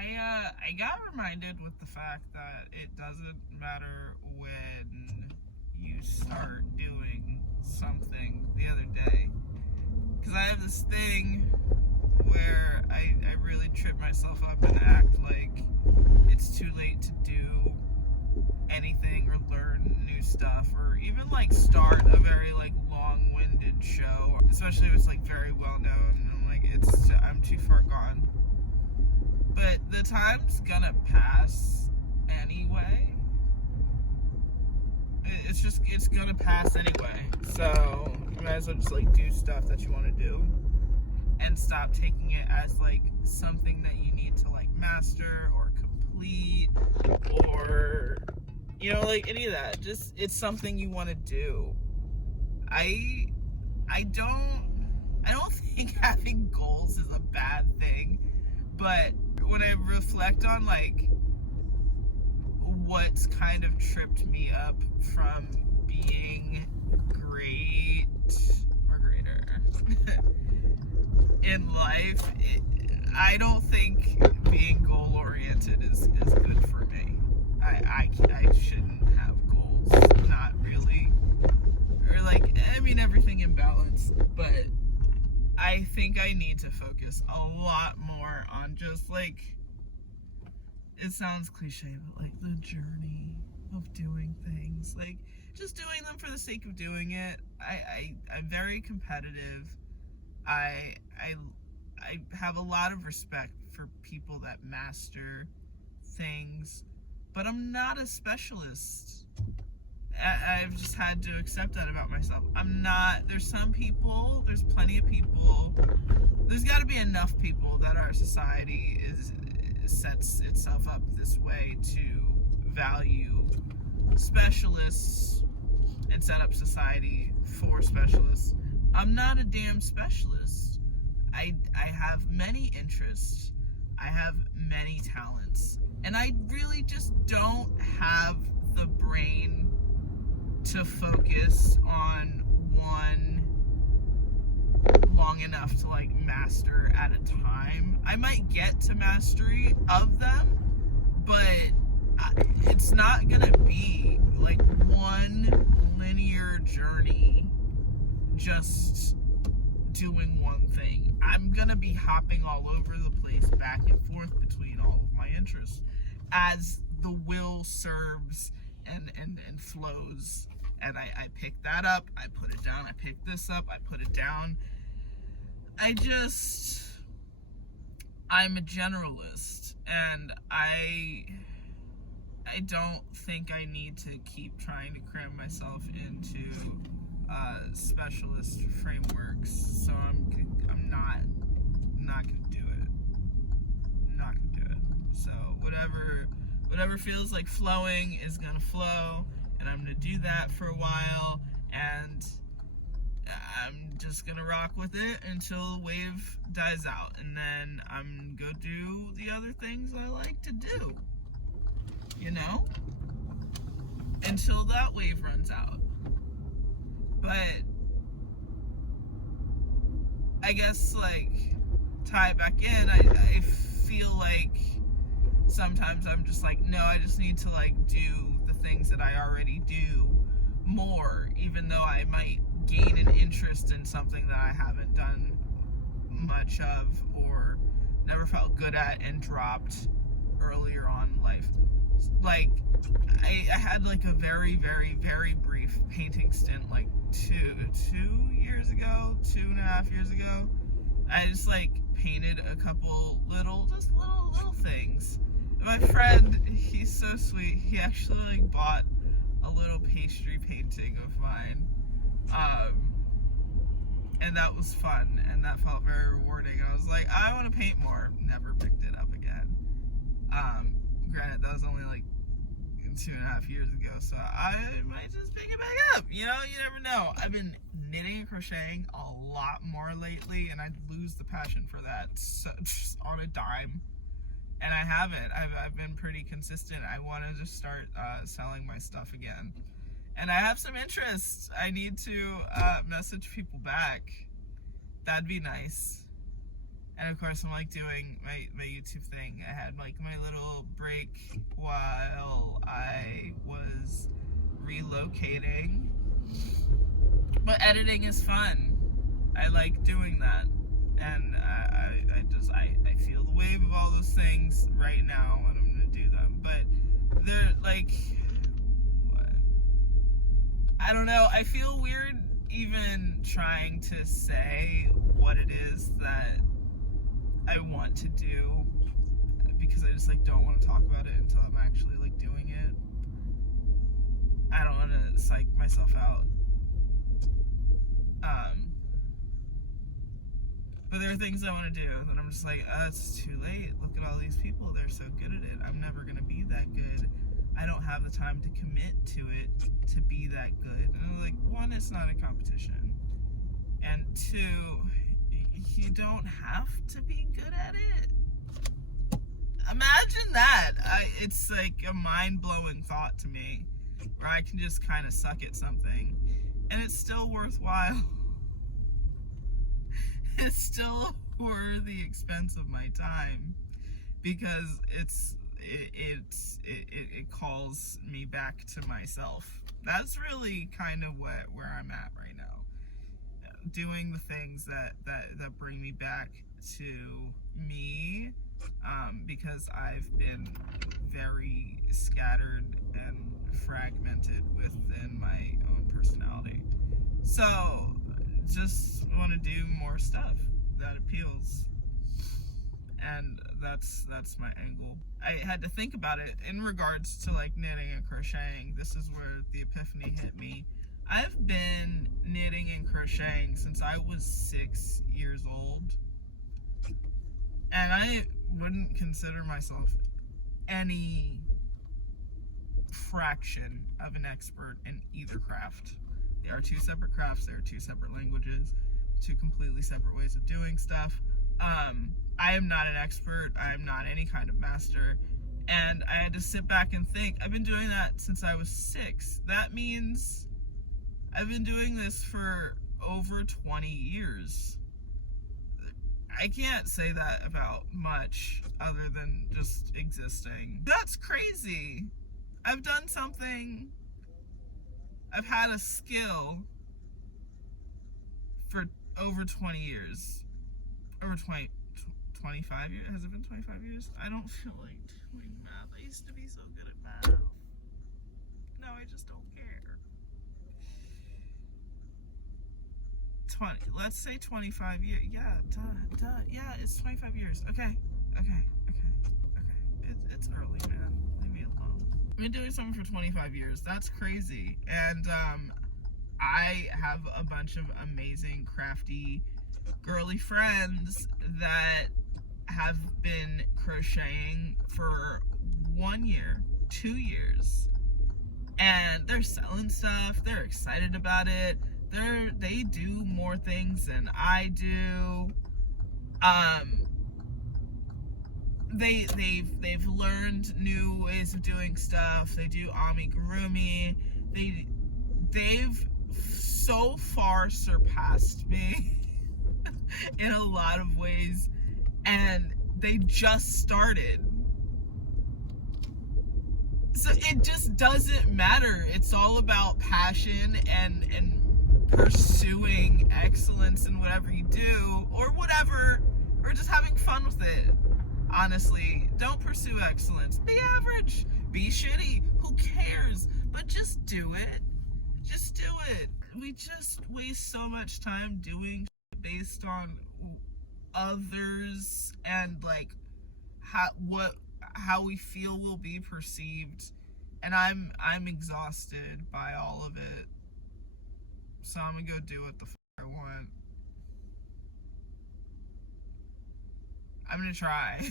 I got reminded with the fact that it doesn't matter when you start doing something the other day. Because I have this thing where I really trip myself up and act like it's too late to do anything or learn new stuff or even like start a very like long-winded show, especially if it's like very well known. I'm like, I'm too far gone. But the time's gonna pass anyway. It's gonna pass anyway. So you might as well just like do stuff that you want to do and stop taking it as like something that you need to like master or complete or like any of that. Just it's something you want to do. I don't think having goals is a bad thing, but when I reflect on like what's kind of tripped me up from being great or greater in life, I don't think being goal oriented is good for me. I shouldn't have goals, not really, or like everything in balance, but I think I need to focus a lot more on just like, it sounds cliche, but like the journey of doing things, like just doing them for the sake of doing it. I'm very competitive. I have a lot of respect for people that master things, but I'm not a specialist. I've just had to accept that about myself. I'm not. There's plenty of people. There's got to be enough people that our society sets itself up this way to value specialists and set up society for specialists. I'm not a damn specialist. I have many interests. I have many talents. And I really just don't have the brain to focus on one long enough to like master at a time. I might get to mastery of them, but it's not gonna be like one linear journey just doing one thing. I'm gonna be hopping all over the place, back and forth between all of my interests as the will serves and flows. And I pick that up, I put it down, I pick this up, I put it down. I'm a generalist, and I don't think I need to keep trying to cram myself into specialist frameworks. So I'm not gonna do it. I'm not gonna do it. So whatever feels like flowing is gonna flow, and I'm gonna do that for a while, and I'm just gonna rock with it until the wave dies out, and then I'm gonna go do the other things I like to do, until that wave runs out. But I guess like tie it back in, I feel like sometimes I'm just like, no, I just need to like do the things that I already do more, even though I might gain an interest in something that I haven't done much of or never felt good at and dropped earlier on in life. Like I had like a very, very, very brief painting stint like 2.5 years ago. I just like painted a couple little things. My friend, he's so sweet, he actually like bought a little pastry painting of mine. And that was fun, and that felt very rewarding. I was like, I want to paint more. Never picked it up again. Granted, that was only like 2.5 years ago, so I might just pick it back up. You never know. I've been knitting and crocheting a lot more lately, and I'd lose the passion for that so, just on a dime. And I haven't. I've been pretty consistent. I want to just start selling my stuff again. And I have some interest. I need to message people back. That'd be nice. And of course, I'm like doing my YouTube thing. I had like my little break while I was relocating. But editing is fun. I like doing that. And I feel the wave of all those things right now, and I'm going to do them. But they're like, I don't know. I feel weird even trying to say what it is that I want to do, because I just like don't want to talk about it until I'm actually like doing it. I don't want to psych myself out. But there are things I want to do that I'm just like, it's too late. Look at all these people. They're so good at it. I'm never going to be that good. I don't have the time to commit to it to be that good. And I'm like, one, it's not a competition. And two, you don't have to be good at it. Imagine that. It's like a mind-blowing thought to me, where I can just kind of suck at something and it's still worthwhile. It's still worth the expense of my time, because it calls me back to myself. That's really kind of where I'm at right now. Doing the things that bring me back to me, because I've been very scattered and fragmented within my own personality. So just want to do more stuff that appeals, and that's my angle. I had to think about it in regards to like knitting and crocheting. This is where the epiphany hit me. I've been knitting and crocheting since I was 6 years old, and I wouldn't consider myself any fraction of an expert in either craft. They are two separate crafts. They are two separate languages, two completely separate ways of doing stuff. I am not an expert. I am not any kind of master. And I had to sit back and think, I've been doing that since I was 6. That means I've been doing this for over 20 years. I can't say that about much other than just existing. That's crazy. I've done something. I've had a skill for over 20 years. Over 25 years? Has it been 25 years? I don't feel like doing math. I used to be so good at math. Now I just don't care. 20. Let's say 25 years. Yeah, duh. Yeah, it's 25 years. Okay. It's early, man. Leave me alone. I've been doing something for 25 years. That's crazy. And I have a bunch of amazing, crafty, girly friends that have been crocheting for 1 year, 2 years. And they're selling stuff. They're excited about it. They do more things than I do. They've learned new ways of doing stuff. They do amigurumi. They've so far surpassed me in a lot of ways, and they just started. So it just doesn't matter. It's all about passion and pursuing excellence in whatever you do, or just having fun with it. Honestly, don't pursue excellence. Be average. Be shitty. Who cares? But just do it. Just do it. We just waste so much time doing shit based on others and like how we feel will be perceived. And I'm exhausted by all of it. So I'm gonna go do what the fuck I want. I'm gonna try.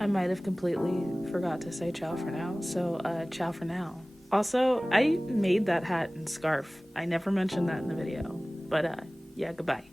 I might have completely forgot to say ciao for now, so ciao for now. Also, I made that hat and scarf. I never mentioned that in the video, but yeah, goodbye.